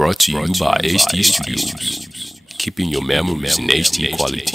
Brought to you by HD Studios, keeping your memories in HD quality.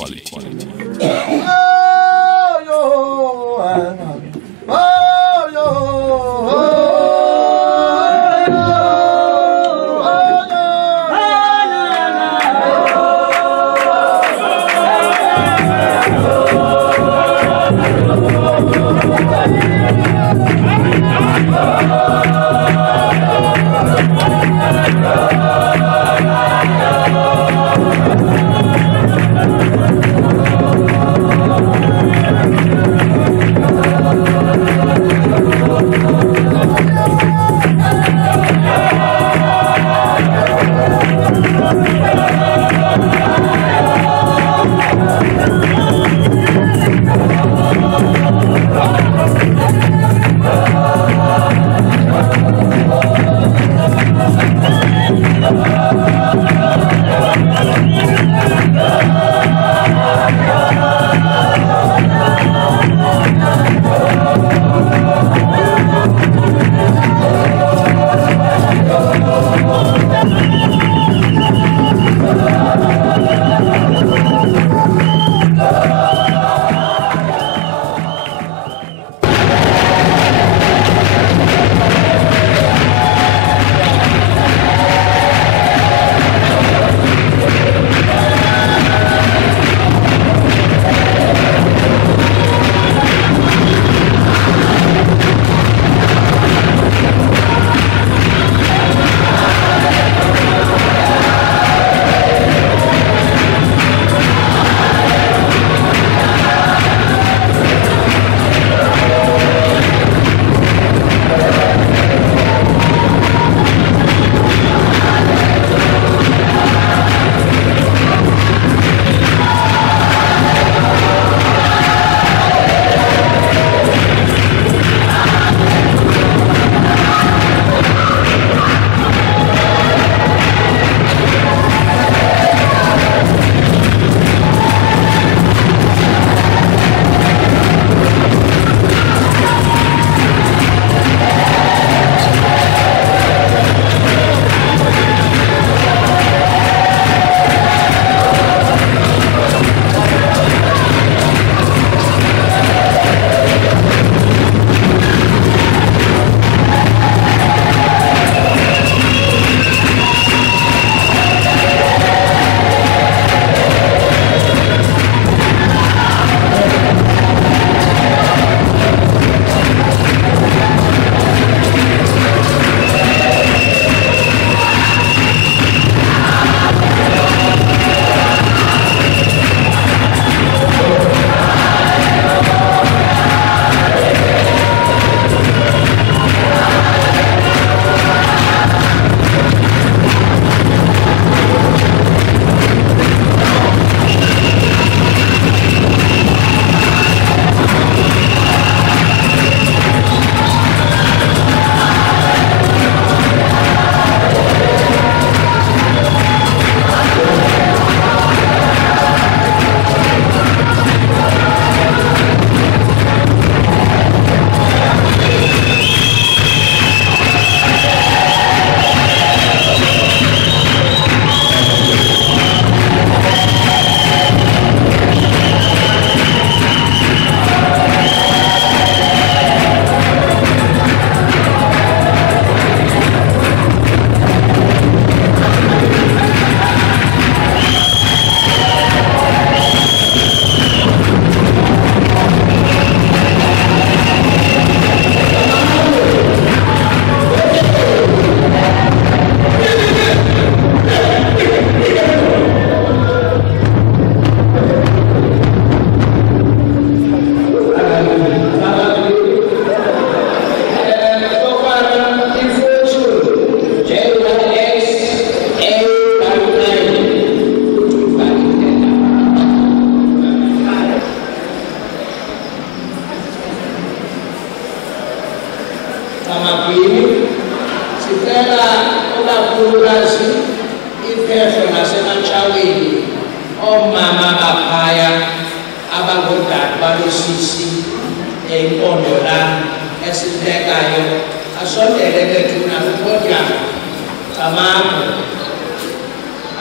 Kamako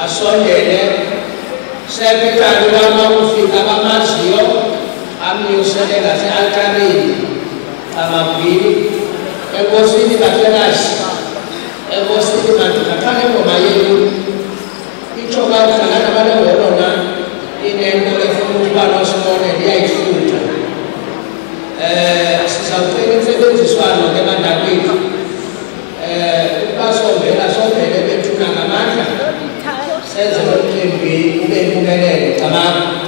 asondele sekretari wama ufika bamaziyo amnyuselela se-altarini amabili ekosini bakelasi ekosini matukakane ngoma yenu ichoka uhlangana balengolona inento efuna ukuba nosibonele iyayifunda sizawucela intsebenziswano ke bandakwethu sombele bethuna ngamandla senze lo mcimbi ube impumelelo cabanga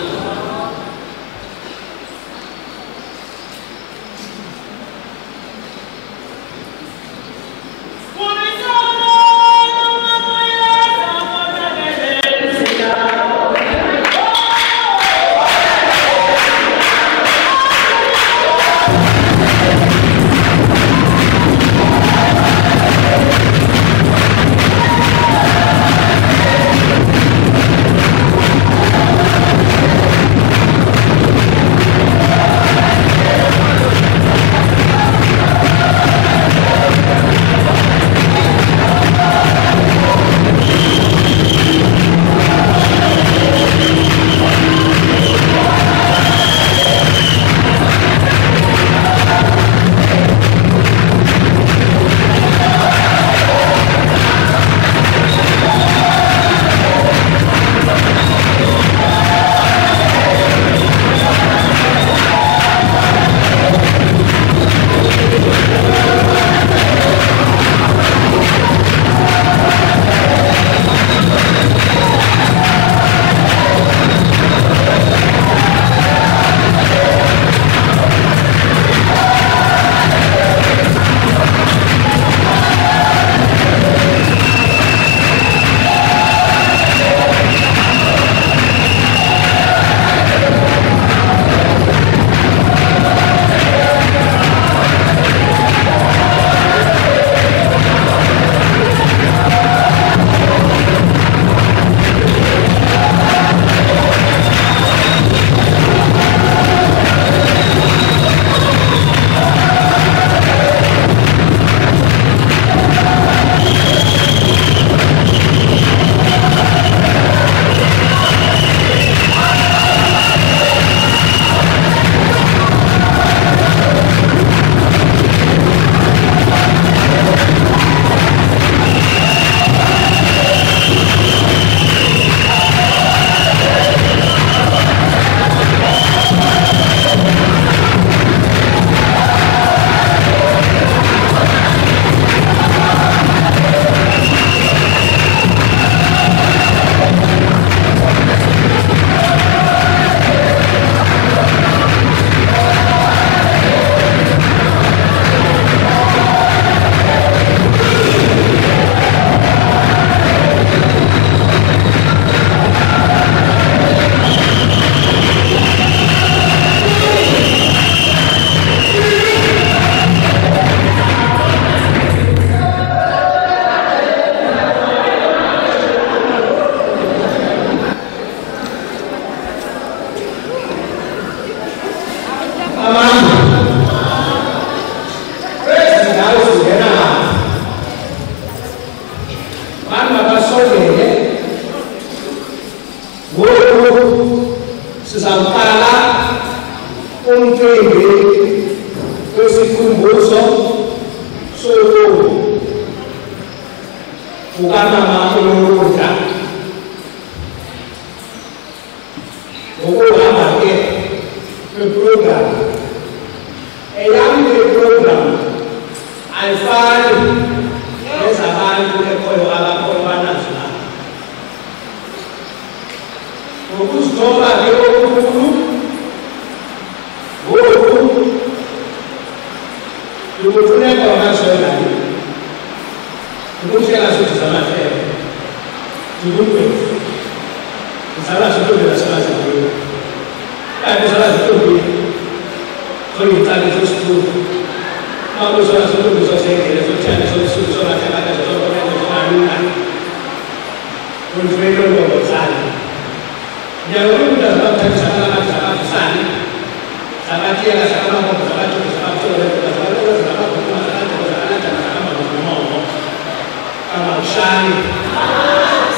Shut Nkosani.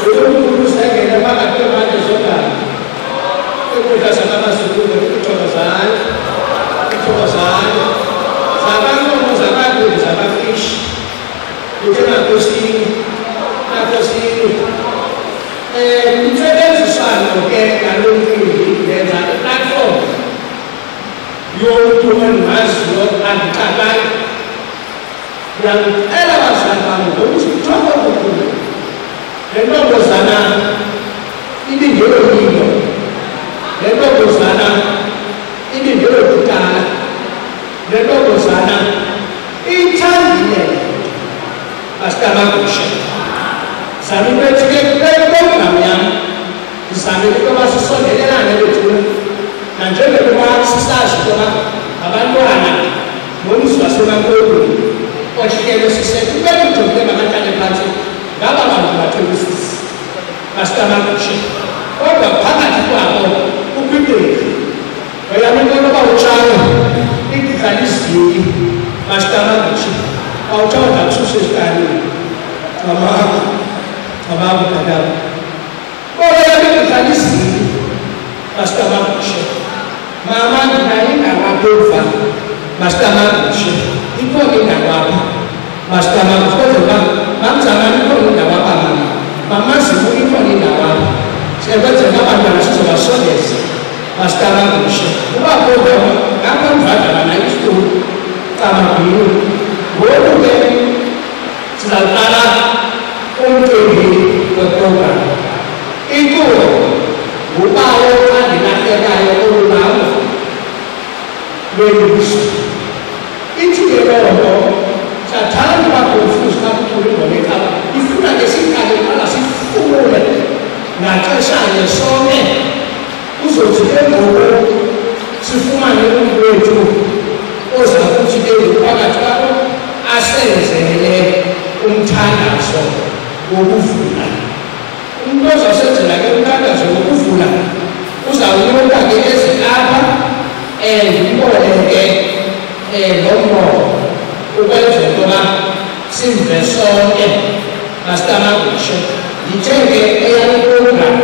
Umuntu usengena phakathi kwabantu zodwa. Ukudla sabamasukulu ukuthokozana. Ukuthokozana. Zabantu zabantu zabafishi. Nkosini. Nkosini. Umsebenziswano ke ngalomfundisi yenza i-platform yomuntu engimaziyo angicabangi. Ngiyamcela abazali bami ngokuthi kuthoba okukhulu. Le ntombazana ibingelo yinto. Le ntombazana ibingelo kuqala. Le ntombazana ithandile Pastor Sami bethi ke program yami isami ukuba sisondelelane bethu na njengoba sisazi ukuba abantwana nomzwa sebankolweni oshikele sisethu bekujobile ngabantwana phansi ngaba bantu bathelisisi Pastor Makushe kodwa phakathi kwabo ukwibeki wayami ngoba utshalo ikhalisiyi Pastor Makushe awutshalo ngakususa esikalini Ababu kadabu. Bora nikhalisi Pastor Makushe. Mama ninaenda wapova. Pastor Makushe. Ipo nina wapa. Pastor Makushe mama zamani ipo nina wapa mama. Mama simu ipo nina wapa. Sebete mama nasizo wasodesi. Pastor Makushe. Wapova kama mvata wanaistu kama biyu. Wote tunalala program. Itu upaya dinakirayo ulang lebih. Itu yang saya tahu waktu khusus kamu boleh mereka. Itu nanti sih kalau masih full, nanti saya soalnya usul saya mau semua yang itu, usul saya bukan cuma asal saya untana so. Ukuvula umuntu ozosenzela ke umkhankaso wokuvula uzawunyuka ke ezilapha ngiboneke nommoya ukwenza ukuba sive sonke Pastor Makushe yithe-ke eyami program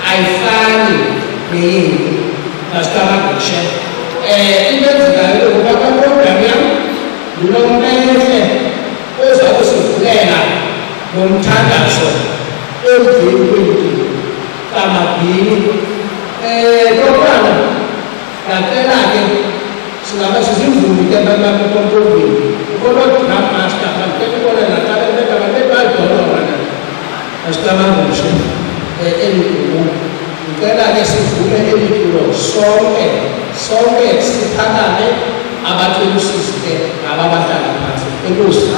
ayifani neyethu Pastor Makushe into enzekayo ukuba kwaprogram yami nginomele ozawusivulela ngomthandazo emveni kwempilo kamabhini lokwana ngacela-ke singaba sizimvumi ke bamakompobini kodwa drum master bantekubona natabebebadolobana Pastor Makushe elitulo ngicela-ke sivume elitulo sonke siphakame abathelusisi-ke ababahlala phansi enkosi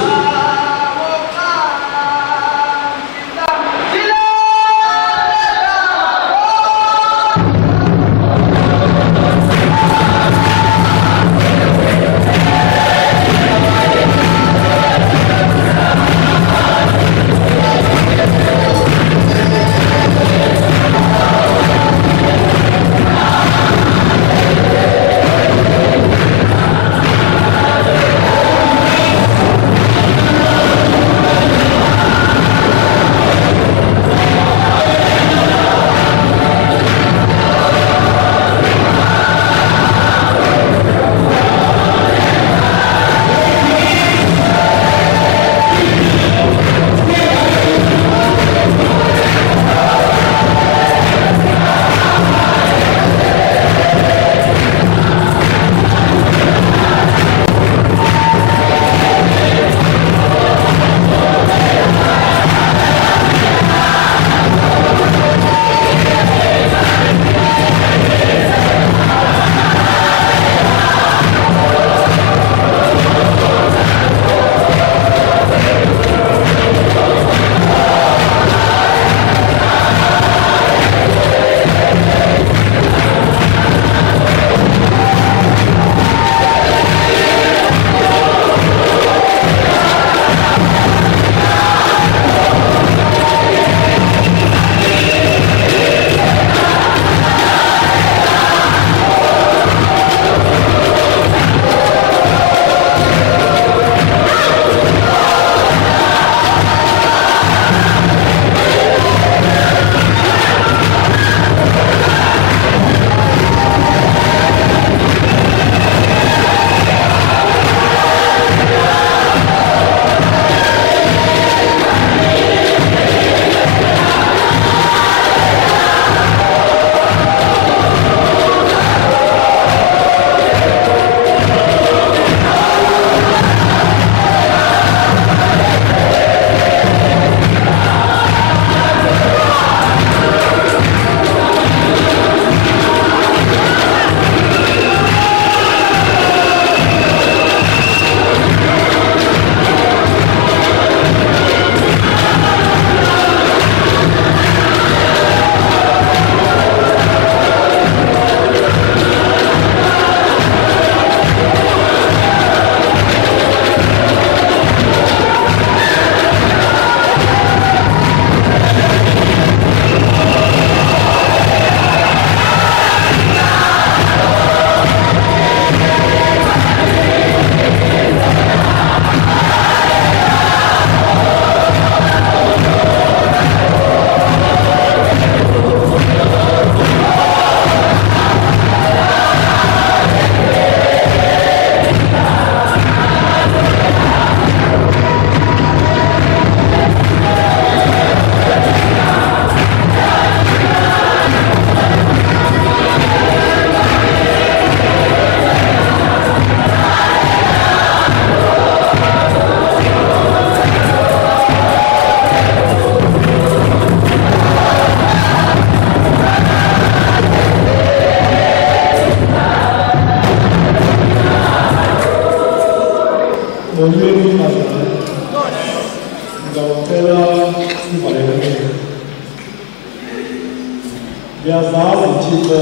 Ngiyazazi Thixo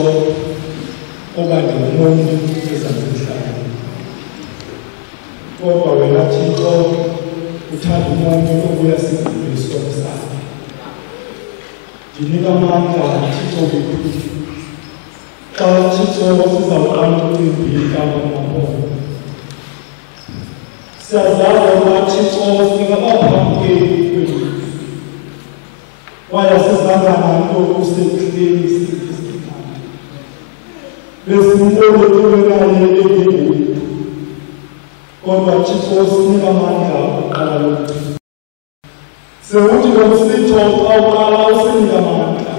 oba ndingumuntu ezamhlanje. Kodwa wena Thixo uthanda umuntu obuya sifundiswa sakhe. Ndinika amandla Thixo kukhulu. Xa Thixo sizawuqala umcimbi kaMamabona. Siyazazi ukuba Thixo singabaphambukeli kwethu. Kwaye sizaza nanto kusekuhleni sikhona. Besimbone kulenaye ebhebheni. Kodwa Thixo sinika amandla okuqala lokugcina. Sewuthi ngomsitho xa uqala usinika amandla.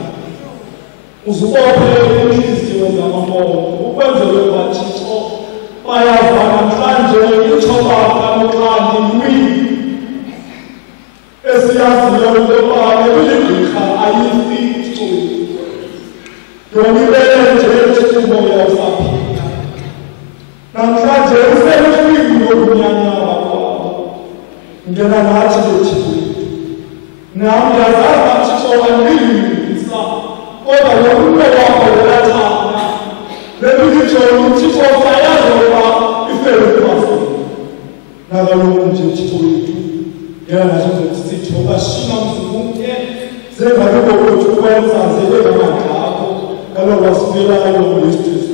Uzubophe inhliziyo zamamoya ukwenzela ukuba Thixo bayava namhlanje ithoba kaMoxandi lwini. Esiyaziyo ukuba ebuligqirha ayifi iculi. Yona ibele nje Thixo umoya usaphila. Namhlanje uselwini lokunyanyaba kwabo. Ngena nathi Thixo. Nam ndiyazazi Thixo andilungisa. Kodwa lo wakho welathana. Lelithixo uThixo usayazi ukuba ifele kwasi. Nakaloku nje Thixo wethu. Yena nazo sitho bashima mzunguke zengabe ukuthi ukwenza zebe ngamagakho kaloku wasifelayo ngesiZulu.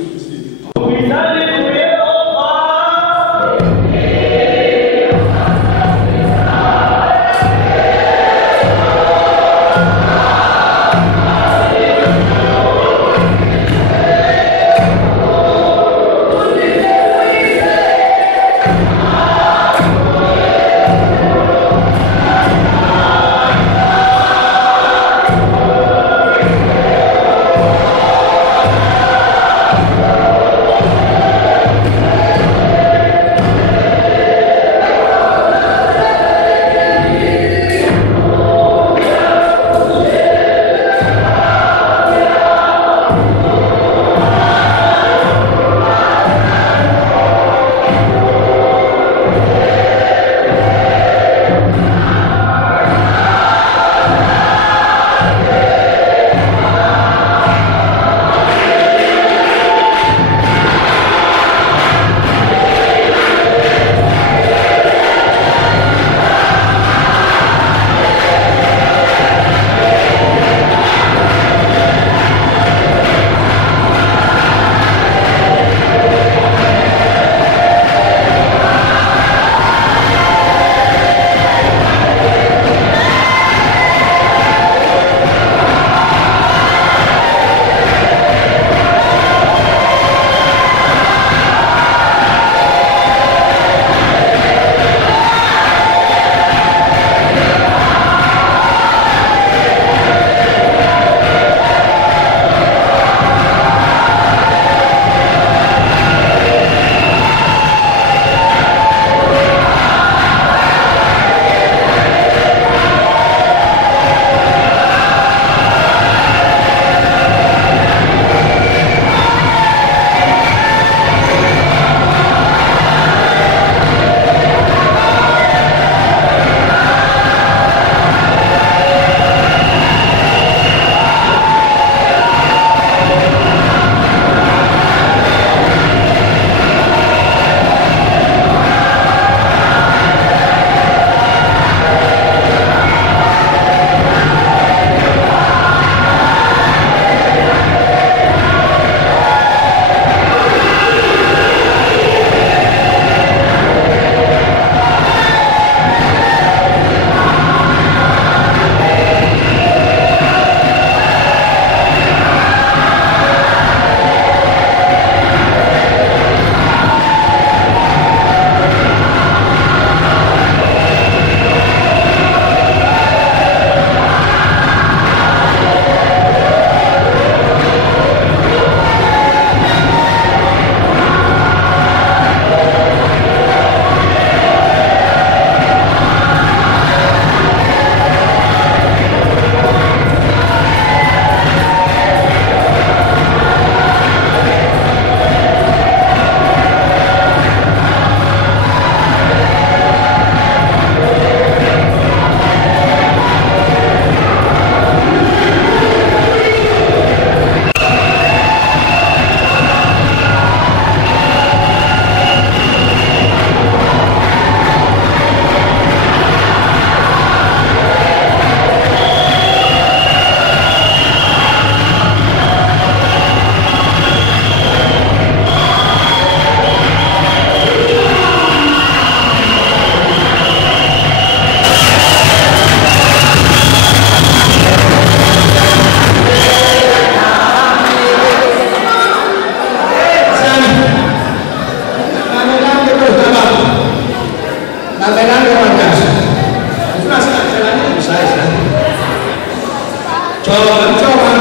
njengoba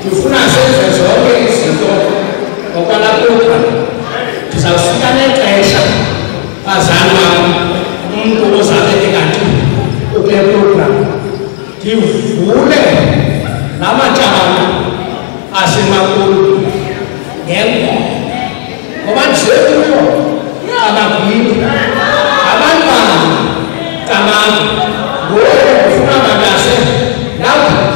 ndifuna senze zonke izinto ngokwala program ndizawufika nexesha bazali wam umntu ozawube kanti ukule program ndivule namatshaba asemakhulu ngengoma ngoba ndisekuyo abagwini abantwana kamanga ngoku ndifuna babase lapho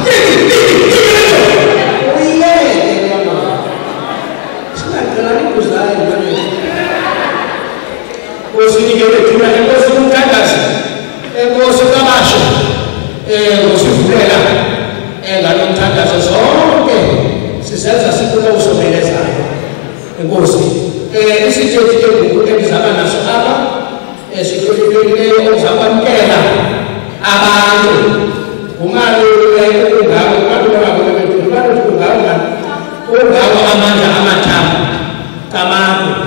Usinikele thina enkosi umthandazi enkosi kamasho ngosivulela ngalomthandazo zonke sisenza sifuna usobelezayo enkosi isitethi kenguku endizaba naso apha esihloniphelileyo ozakwamkela abantu ungawo amandla amathambo kamakho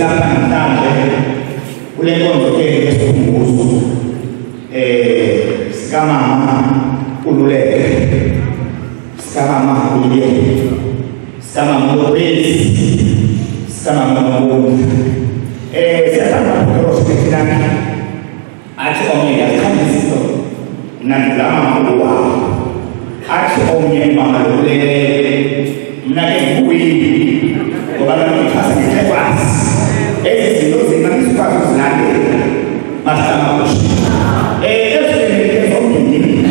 silapha namhlanje kule nkonzo ke yesikhumbuzo athi omnye yakhambisa nandilama mkhulu wabo athi omnye mama lolele mna ke ngubuyini ngoba ngixhasa ngekhasi ezi zinto zinganisukwazi ukuzilandela masamabushi ezifike zombini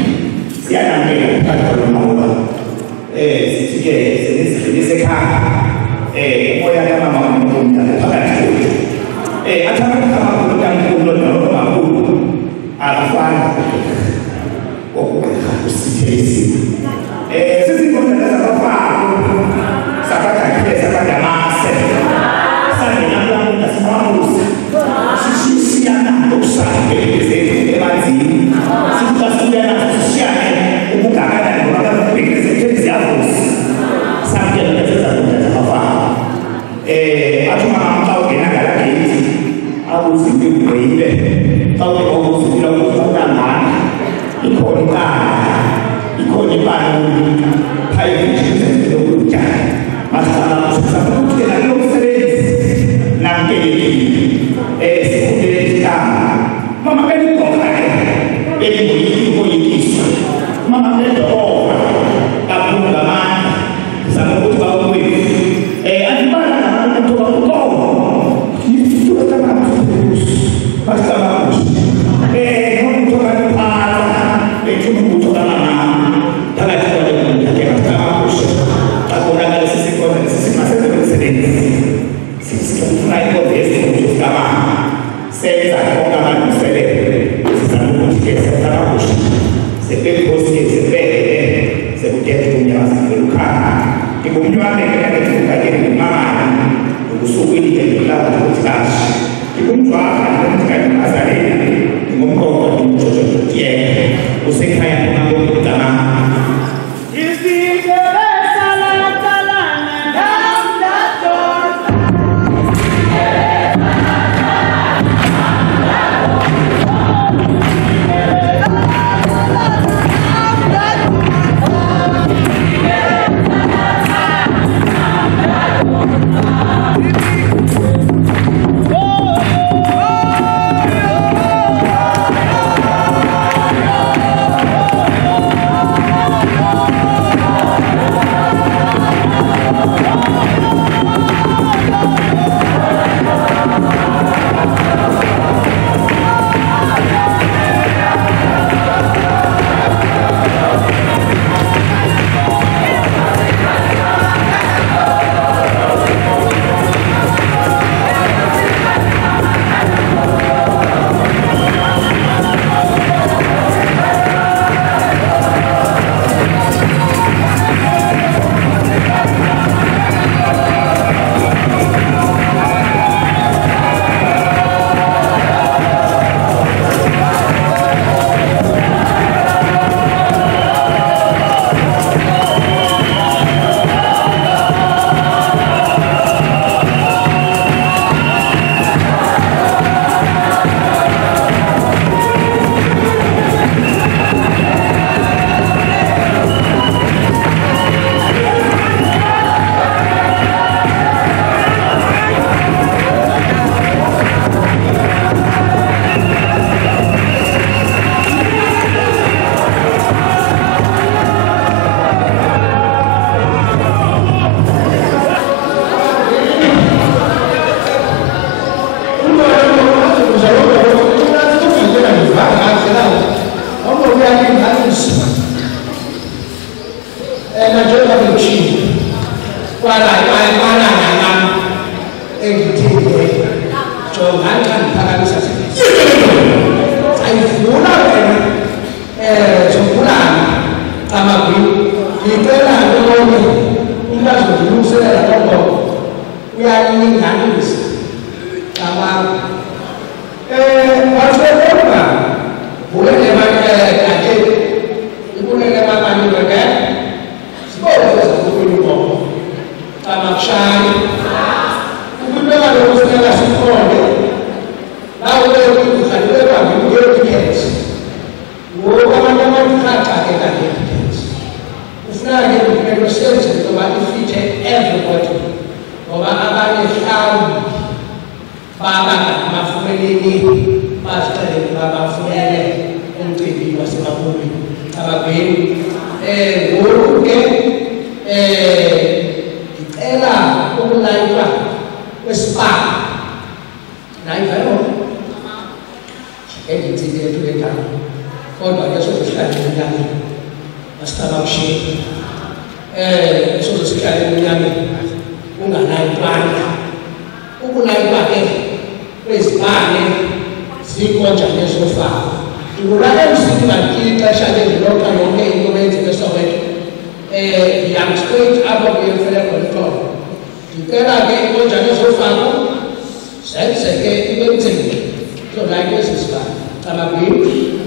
siyanambela phakathi kwamawuba sithi-ke senizidlulise ekhaya umoya kamama umuntu phakathi kwethu athi amakhulu kankulu nomakhulu akafani okugqirha usithesi sizinkondlela zabafana sabathakile sabadamase sangenamlamu nasimamusa sisiyana okusabe emanzini sisiyana sisiyane ukugakanani ngoba kabekeze ziyavusa samkela nezizakondlela zabafana athi umama xa ungena ngala geyithi akuzinto ugqeyile xa ukuzifila ukufunangana ikhona ibani phayivishizenzile ukutya masisabukela lo msebenzi namkelekile sifundele ihlanga mama beligokae beliyikiswa mama bedoba kakhulu ngamandla zama ukuthi bakwethu andibala nabantu bakukoma yifituka kamakusu basamakusu abaholi ababheki ngoku-ke ngicela ukulayitwa kwesibani nayivelo engithile kule ndawo kodwa-ke sozohlala eminyakeni masithatha kushiya sozosihlala eminyakeni ungalayitwanga ukulayitwa-ke kwezibane zikonjani ezofaka ngibula emsini kanti ixesha lendilokha yonke into benzile soweto young straight apha kuyemfele khonitolo ndicela-ke inkonjani ezofakwa zenzeke ikwenzile zolayitwa ezi zibane ababini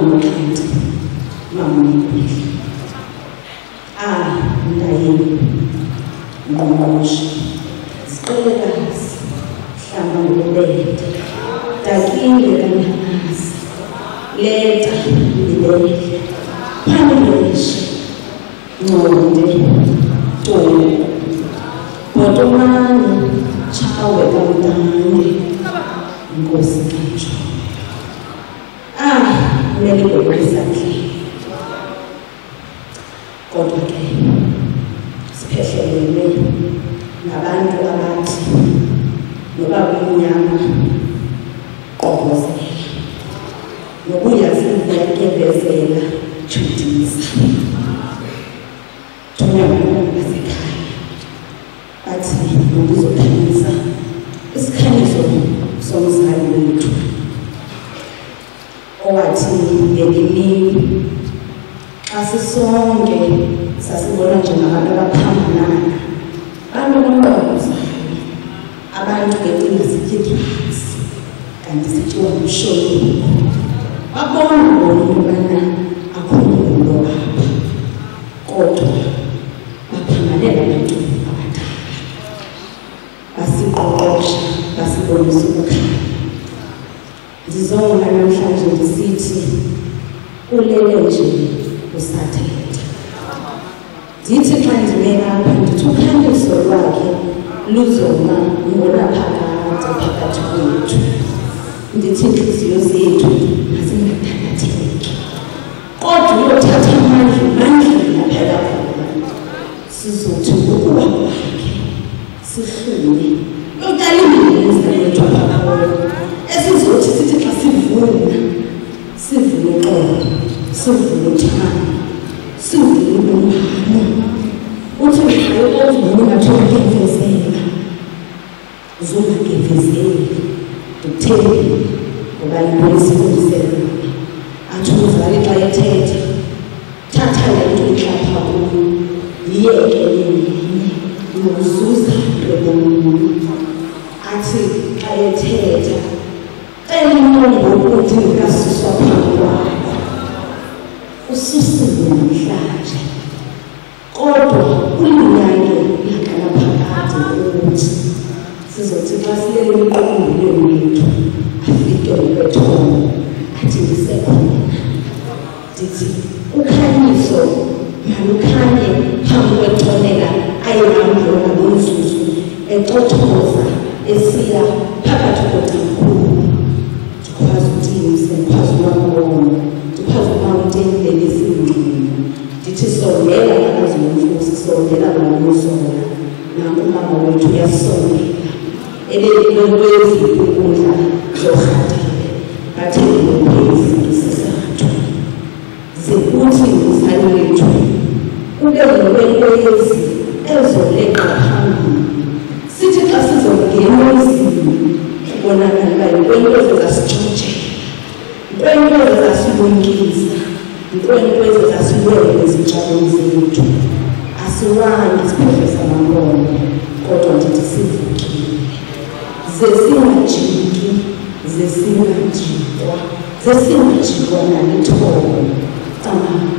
Mama kanti mama ngempela. Ndayini ngomusha siqelekazi hlamba ngobelede dakile kanyazi leta ngibele phambileshe nconde tolo botomani chawe kamdane inkosi kanjalo kumele ngokwisandla kodwa ke siphehlelele nabantu abathi noba kumnyama qokozela nokuyaziva yakevezela judisa basekhaya bathi nokuzokhanyisa isikhanyiso somzali wethu owathi ngelimini xa sisonke sasibona njengabantu abaphambanana banokuqozayo abantu becinga sitye phansi kanti sityiwa ngumsholo babona bona intobana akho mntu apha kodwa baphangalela abantu abadala basiqoqosha basibonisa ukukhanya. Ndizonga namhlanje ndisithi ulele nje usathetha. Ndithi xa ndime apha ndithi ukhanyiso lwakhe luzoma ngonaphakade phakathi kwethu. Ndithi intliziyo zethu mazingathandatheki kodwa uyothatha amandla phela khona sizothi ukuba kwakhe sihlume yotalimbiza yethu apha khona esizothi sithi xa sivuna sivune uxolo sivune uthando sivune ubumbano uthi ngayo ovuna ungathi uyagevezela uzungagevezeli utheni ngoba into esifundisela athi umzali xa ethetha thatha le nto ihlapha kuyo yiyeke yenye nokuzuza ebomini athi xa ethetha cela intombi ukuthi ngikasuswa phambi kwakho ususiwe namhlanje kodwa ulinyake uyaqala phakathi ukuthi sizothi xa silele emqombelweni wethu afike ukwethomo athi ndisekhona ndithi ukhanyiso malukhanye phambi kwethonela ayehambona ngomzuzu ecothoza esiya phakathi kotamkhulu ndikwazi utimse ndikwazi umabona ndikwazi umawuntendele esingqini ndithi sondela nakazi womfusi sondela ngomzola nanku umama wethu uyasondela ebelilolwezi ukudla zorhatile bathengilopezi isisathu zikuthi nguzali wethu ube ngokwenkwezi ezoleqa phambili sithi xa sizongena ezini kubonakala inkwenkwezi zasitshotshela inkwenkwezi zasibonisa inkwenkwezi zasilwele ezitshalweni zethu asiwangi isiphetho samankomo kodwa ndithi sivukile zesingajiki zesingajikwa zesingajikwa nalithobo tamama.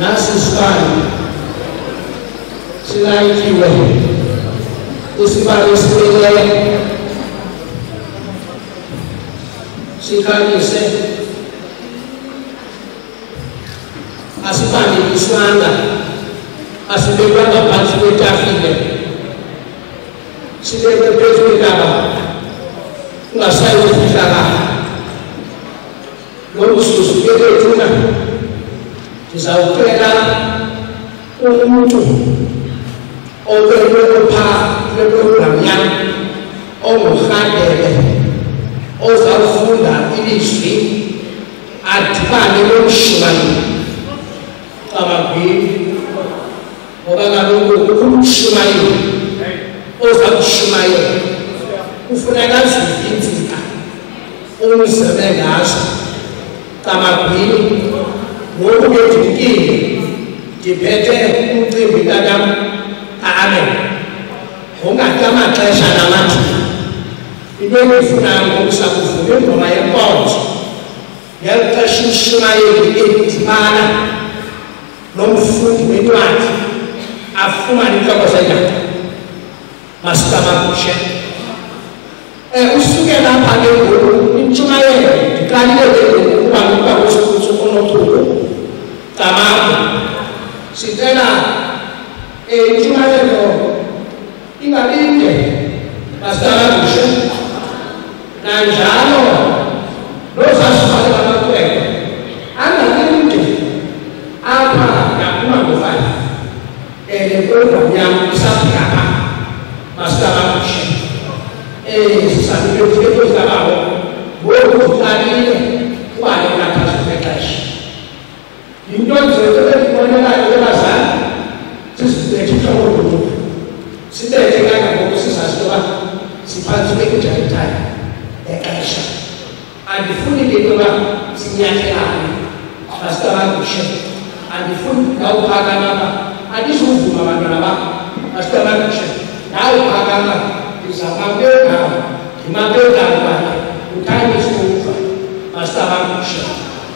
nasi isibani silayithiwe isibani esibekiweyo sikhanyise asibandikiswanga asibekwanga phansi kwetafile sibekwe phezu kwentaba ungasayi ukufihlakala lomzuzu betethuna ndizawucela umuntu okwelopha kweprogramu yam ongurhadele ozawufunda ilizwi adibane nomshumayeli amabhili ngoba kaloku umshumayeli oza kushumayela kufuneka zivinzika umzebe ngazo kamabhili ngoku ke ndidikile ndiphethe umcimbi kakam amen ngongati amaxesha namathi into endifunayo ngokusa kuvula ingoma yenkonzo ngexesha umshumayeli edibana nomfundi wencwadi afumane intloko zenyanga masikabakushe usukela apha ke ngoku intshumayelo ndiqalile ke ngoku ukuba ngokuba kwesikutshu onothulu tamamo sicela intshumayelo ingalinde masikabakushe nanjalo lozasifale amakhwenkwe angalinde apha ngaphuma ngo-5 le program yam isafika pha masikabakushe sisabile zikabawo ngoku ziqalile ubale ngaphasi kwexesha yinto nzeke endibonelayo ebazali sizibethe ihloko sibethe kangangoku sizazi uba siphantsi kwekujayitayo exesha andifuni ke into yoba sinyathelane masikabakushe andifuni nawuphakama pha andizuvuma abantwana bam masikabakushe nawe uphakama ndizamamekayo ndimamekayo bakhe uthande isikuva masikabakushe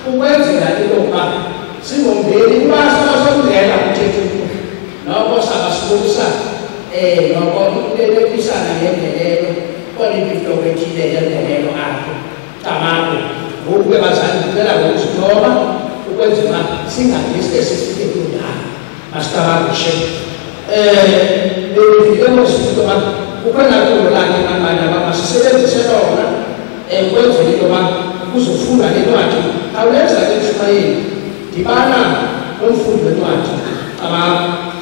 ukwenzela into yokuba singombeli uba sibasondela kuthethukho noko sabasibonisa noko intelekisana yendelelo olipito kwethile yendelelo apho tamamo ngoku ke bazali ndicela ngokuzithoba ukwenzela singavisi esifike kunjalo masikabakushe bendifike ngosifike yoba ukwenatulo lakhe nabanye ababa sisebenzise lona ukwenzela into yoba uzofunda le ncwadi khawuleza ke mshumayeli dibana nomfundi wencwadi tamamo